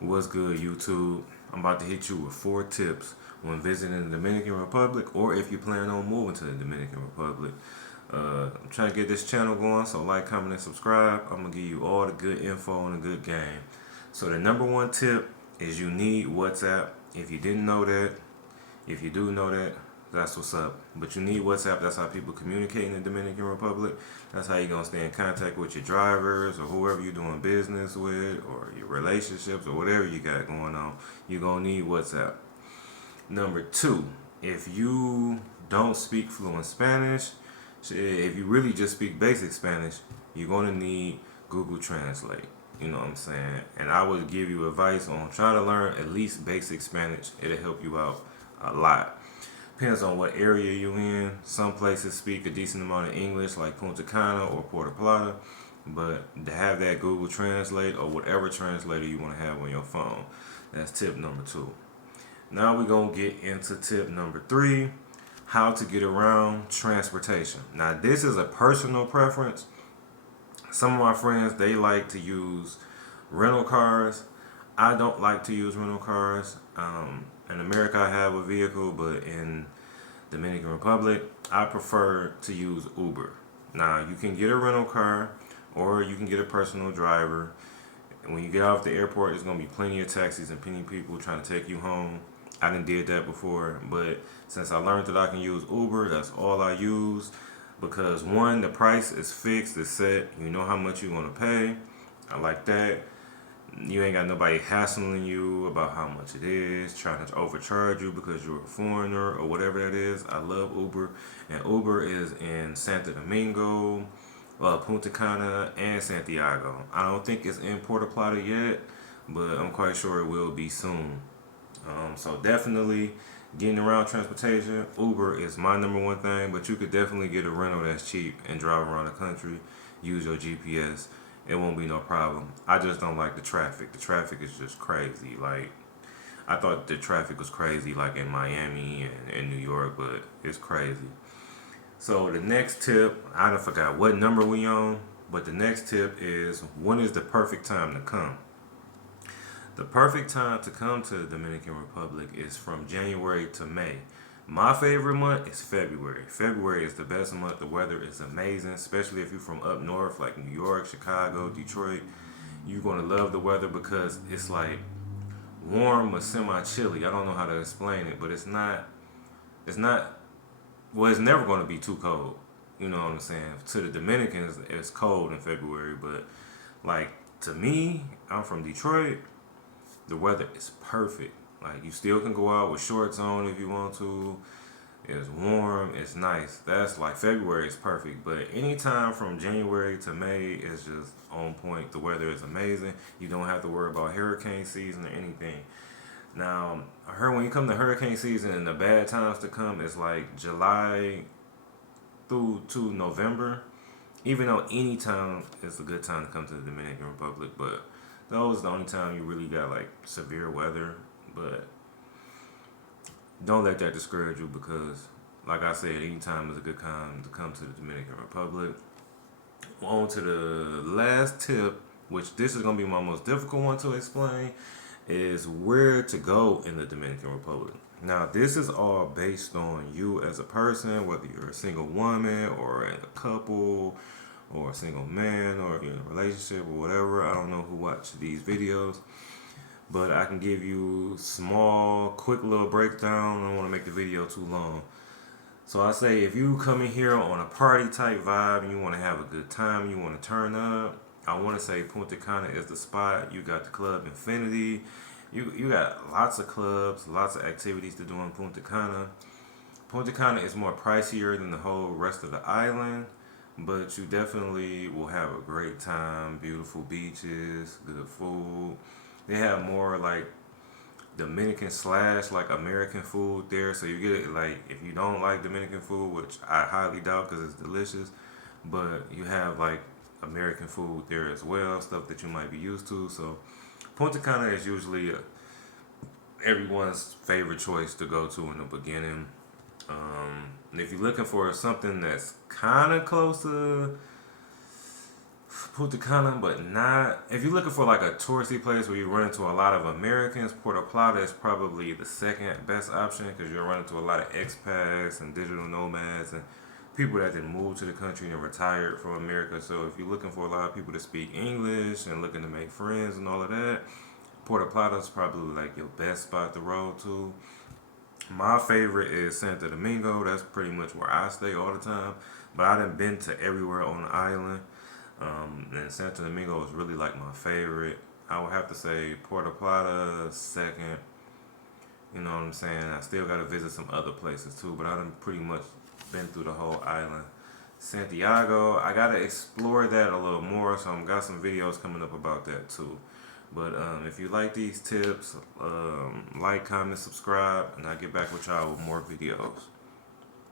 What's good, YouTube? I'm about to hit you with 4 tips when visiting the Dominican Republic, or if you plan on moving to the Dominican Republic. I'm trying to get this channel going, so like, comment, and subscribe. I'm gonna give you all the good info and the good game. So the number one tip is you need WhatsApp. If you didn't know that, if you do know that, that's what's up. But you need WhatsApp. That's how people communicate in the Dominican Republic. That's how you're going to stay in contact with your drivers or whoever you're doing business with or your relationships or whatever you got going on. You're going to need WhatsApp. Number 2, if you don't speak fluent Spanish, if you really just speak basic Spanish, you're going to need Google Translate. You know what I'm saying? And I would give you advice on trying to learn at least basic Spanish. It'll help you out a lot. Depends on what area you're in. Some places speak a decent amount of English, like Punta Cana or Puerto Plata. But to have that Google Translate or whatever translator you want to have on your phone, that's tip number 2. Now we're going to get into tip number 3, how to get around transportation. Now this is a personal preference. Some of my friends, they like to use rental cars. I don't like to use rental cars. In America, I have a vehicle, but in Dominican Republic, I prefer to use Uber. Now, you can get a rental car, or you can get a personal driver. And when you get off the airport, there's going to be plenty of taxis and plenty of people trying to take you home. I done did that before, but since I learned that I can use Uber, that's all I use. Because one, the price is fixed, it's set. You know how much you're going to pay. I like that. You ain't got nobody hassling you about how much it is, trying to overcharge you because you're a foreigner or whatever that is. I love Uber. And Uber is in Santo Domingo, Punta Cana, and Santiago. I don't think it's in Puerto Plata yet, but I'm quite sure it will be soon. So definitely getting around transportation, Uber is my number one thing, but you could definitely get a rental that's cheap and drive around the country, use your GPS. It won't be no problem. I just don't like the traffic. The traffic is just crazy. Like, I thought the traffic was crazy like in Miami and in New York, but it's crazy. So the next tip, I don't forgot what number we on, but the next tip is, when is the perfect time to come? The perfect time to come to the Dominican Republic is from January to May. My favorite month is February. February is the best month. The weather is amazing, especially if you're from up north like New York, Chicago, Detroit. You're going to love the weather because it's like warm but semi-chilly. I don't know how to explain it, but it's not, well, it's never going to be too cold. You know what I'm saying? To the Dominicans, it's cold in February, but like to me, I'm from Detroit, the weather is perfect. Like, you still can go out with shorts on if you want to. It's warm, it's nice. That's like, February is perfect. But anytime from January to May is just on point. The weather is amazing. You don't have to worry about hurricane season or anything. Now, I heard when you come to hurricane season and the bad times to come is like July through to November. Even though any time is a good time to come to the Dominican Republic, but those are the only time you really got like severe weather. But don't let that discourage you because, like I said, any time is a good time to come to the Dominican Republic. On to the last tip, which this is going to be my most difficult one to explain, is where to go in the Dominican Republic. Now, this is all based on you as a person, whether you're a single woman or in a couple or a single man or you're in a relationship or whatever. I don't know who watch these videos, but I can give you small, quick little breakdown. I don't want to make the video too long. So I say, if you come in here on a party type vibe and you want to have a good time, you want to turn up, I want to say Punta Cana is the spot. You got the Club Infinity. You got lots of clubs, lots of activities to do in Punta Cana. Punta Cana is more pricier than the whole rest of the island, but you definitely will have a great time. Beautiful beaches, good food. They have more like Dominican slash like American food there, so you get it. Like, if you don't like Dominican food, which I highly doubt because it's delicious, but you have like American food there as well, stuff that you might be used to. So Punta Cana is usually everyone's favorite choice to go to in the beginning. And if you're looking for something that's kind of close to Punta Cana, but not. If you're looking for like a touristy place where you run into a lot of Americans, Puerto Plata is probably the second best option because you'll run into a lot of expats and digital nomads and people that didn't move to the country and retired from America. So if you're looking for a lot of people to speak English and looking to make friends and all of that, Puerto Plata is probably like your best spot to roll to. My favorite is Santo Domingo. That's pretty much where I stay all the time. But I done been to everywhere on the island. And Santo Domingo is really like my favorite. I would have to say Puerto Plata second. You know what I'm saying? I still got to visit some other places too, but I done pretty much been through the whole island. Santiago, I got to explore that a little more, so I've got some videos coming up about that too. But if you like these tips, like, comment, subscribe, and I'll get back with y'all with more videos.